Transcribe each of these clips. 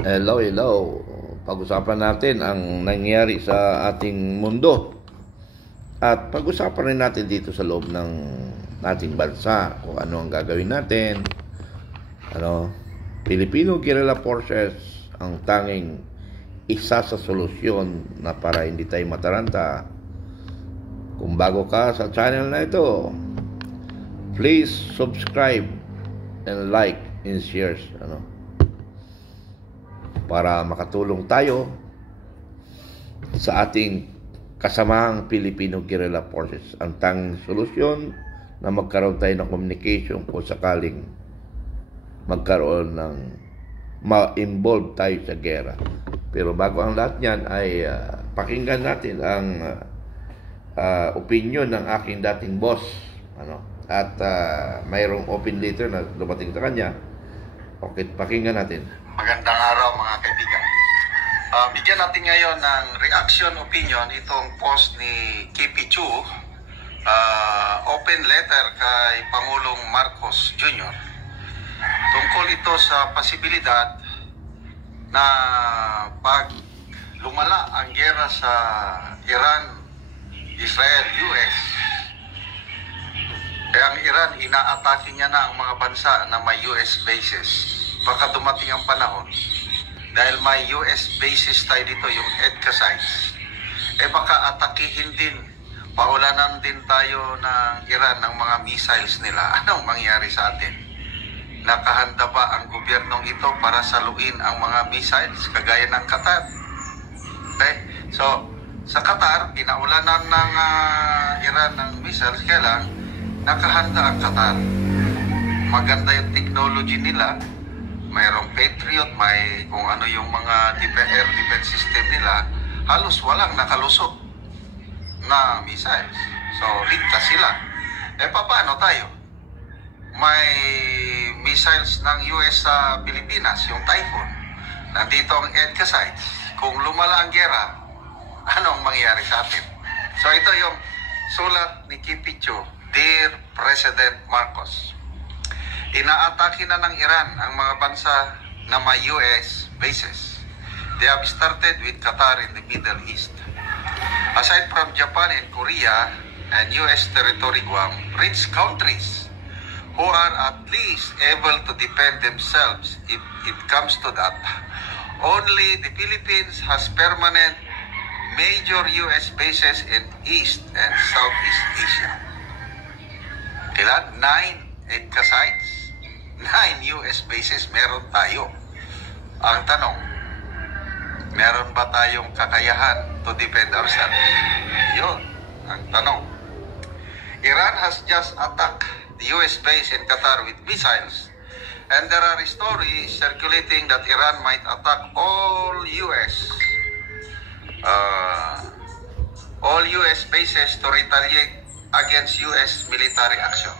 Hello, hello. Pag-usapan natin ang nangyari sa ating mundo. At pag-usapan rin natin dito sa loob ng ating bansa kung ano ang gagawin natin. Filipino Guerrilla Forces ang tanging isa sa solusyon na para hindi tayo mataranta. Kung bago ka sa channel na ito, please subscribe and like and share. Para makatulong tayo sa ating kasamahang Filipino Guerrilla Forces. Ang tanging solusyon na magkaroon tayo ng communication kung sakaling magkaroon ng ma-involve tayo sa gera. Pero bago ang lahat niyan ay pakinggan natin ang opinion ng aking dating boss. At mayroong open letter na dumating sa kanya. Okay, pakinggan natin. Magandang araw mga kaibigan. Bigyan natin ngayon ng reaction opinion itong post ni KP Chu, open letter kay Pangulong Marcos Jr. Tungkol ito sa posibilidad na pag lumala ang giyera sa Iran, Israel, US, ang Iran, inaatake niya na ang mga bansa na may US bases. Baka dumating ang panahon, dahil may US bases tayo dito, yung EDCA sites, baka atakihin din, paulanan din tayo ng Iran ng mga missiles nila. Anong mangyari sa atin? Nakahanda ba ang gobyernong ito para saluin ang mga missiles, kagaya ng Qatar? Okay? So, sa Qatar, pinaulanan ng Iran ng missiles, kaya lang, nakahanda ang Qatar. Maganda yung technology nila, mayroong Patriot, may kung ano yung mga air defense system nila, halos walang nakalusot na missiles. So, ligtas sila. Paano tayo? May missiles ng US sa Pilipinas, yung Typhoon. Nandito ang EDCA sites. Kung lumala ang gera, anong mangyayari sa atin? So, ito yung sulat ni Kipicho. Dear President Marcos, inaatake na ng Iran ang mga bansa na may US bases. They have started with Qatar in the Middle East. Aside from Japan and Korea and US territory Guam, rich countries who are at least able to defend themselves if it comes to that. Only the Philippines has permanent major US bases in East and Southeast Asia. Kailan? 9 EDCA sites. 9 US bases meron tayo. Ang tanong, meron ba tayong kakayahan to defend ourselves? Yun, ang tanong. Iran has just attacked the US base in Qatar with missiles, and there are stories circulating that Iran might attack all US bases to retaliate against US military action.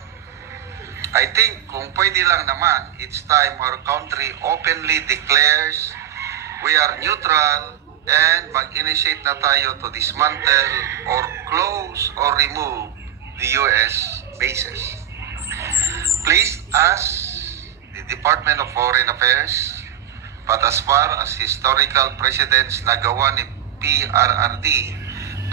I think kung pwede lang naman, it's time our country openly declares we are neutral and mag-initiate na tayo to dismantle or close or remove the US bases. Please ask the Department of Foreign Affairs, but as far as historical precedents nagawa ni PRRD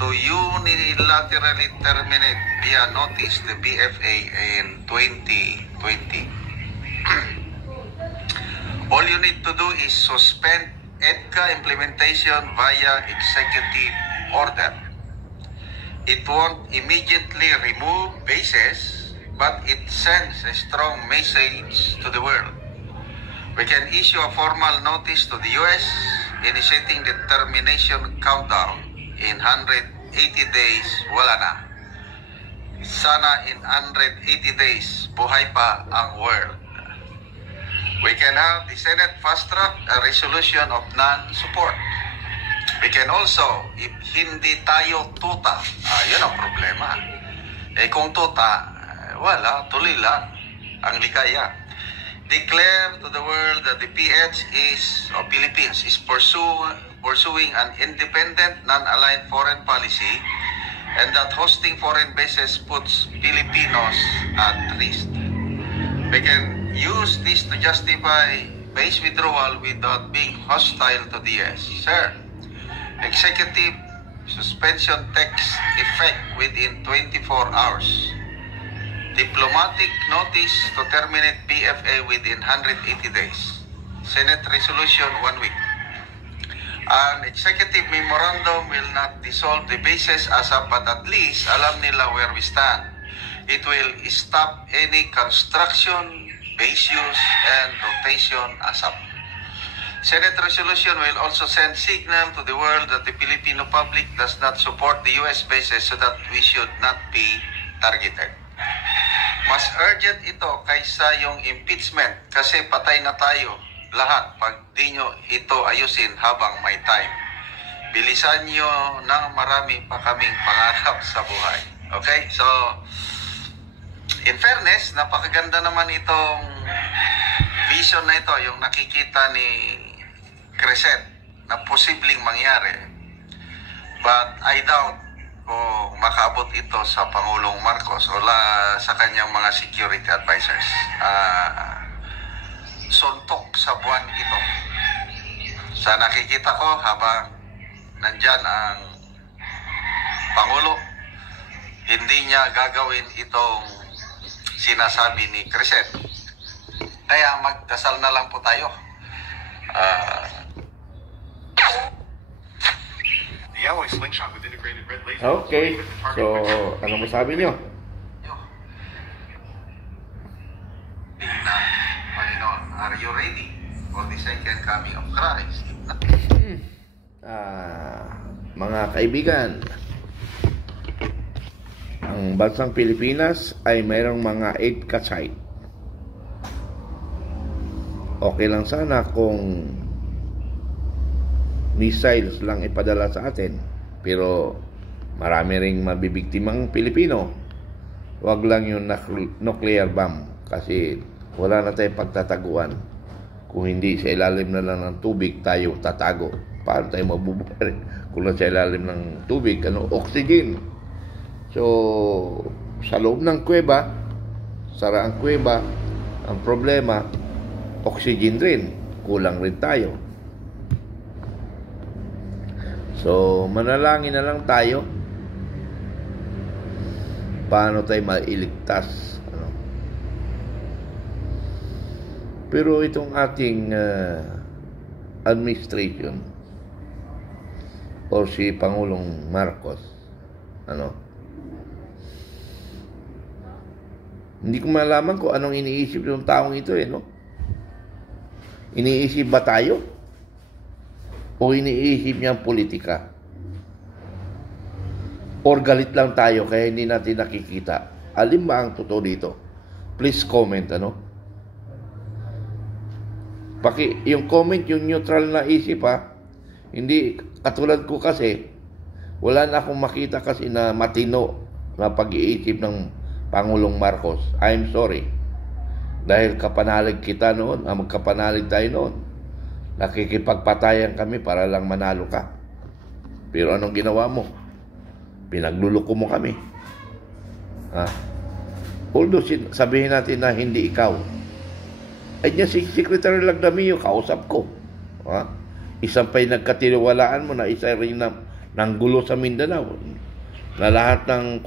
to unilaterally terminate via notice the BFA in 2020. All you need to do is suspend EDCA implementation via executive order. It won't immediately remove bases, but it sends a strong message to the world. We can issue a formal notice to the US initiating the termination countdown in 180 days, wala na. Sana in 180 days, buhay pa ang world. We can have the Senate fast-track a resolution of non-support. We can also, if hindi tayo tuta, yun ang problema. Kung tuta, wala, tuloy lang ang likaya. Declare to the world that the Philippines is pursuing an independent, non-aligned foreign policy, and that hosting foreign bases puts Filipinos at risk. We can use this to justify base withdrawal without being hostile to the US. Sir, executive suspension takes effect within 24 hours. Diplomatic notice to terminate BFA within 180 days. Senate resolution 1 week. An executive memorandum will not dissolve the bases ASAP, but at least alam nila where we stand. It will stop any construction, base use, and rotation ASAP. Senate resolution will also send signal to the world that the Filipino public does not support the US bases, so that we should not be targeted. Mas urgent ito kaysa yung impeachment kasi patay na tayo lahat pag di nyo ito ayusin habang may time. Bilisan nyo ng marami pa kaming pangarap sa buhay. Okay? So, in fairness, napakaganda naman itong vision na ito, yung nakikita ni Crescent na posibleng mangyari. But I doubt kung makaabot ito sa Pangulong Marcos o sa kanyang mga security advisors. Suntok sa buwan ito. Sa nakikita ko habang nandyan ang Pangulo, hindi niya gagawin itong sinasabi ni Crescent. Kaya magdasal na lang po tayo. The alloy slingshot with integrated red laser. Okay, so ano masabi niyo? Panginoon, are you ready for the second coming of Christ? Mga kaibigan, ang bansang Pilipinas ay mayroong mga 8 site. Okay lang sana kung missiles lang ipadala sa atin, pero marami ring mabibiktimang Pilipino. Wag lang yung nuclear bomb kasi wala na tayong pagtataguan. Kung hindi sa ilalim na lang ng tubig tayo tatago, paano tayo mabubuhay kung nasa ilalim ng tubig? Oxygen. So, sa loob ng kuweba, sara ang kuweba, ang problema, oxygen rin. Kulang rin tayo. So, manalangin na lang tayo. Paano tayo mailigtas? Pero itong ating administration o si Pangulong Marcos, hindi ko malaman kung anong iniisip yung taong ito no? Iniisip ba tayo? O iniisip niyang politika? Or galit lang tayo kaya hindi natin nakikita? Alin ba ang totoo dito? Please comment, yung comment, yung neutral na isip Hindi, katulad ko kasi, wala na akong makita kasi na matino na pag-iisip ng Pangulong Marcos. I'm sorry. Dahil kapanalig kita noon, magkapanalig tayo noon. Nakikipagpatayan kami para lang manalo ka. Pero anong ginawa mo? Pinagluluko mo kami. Although sabihin natin na hindi ikaw. Ay niya si Secretary Lagdamio, kausap ko. Isang pa'y nagkatiwalaan mo na isa rin ng gulo sa Mindanao. Na lahat ng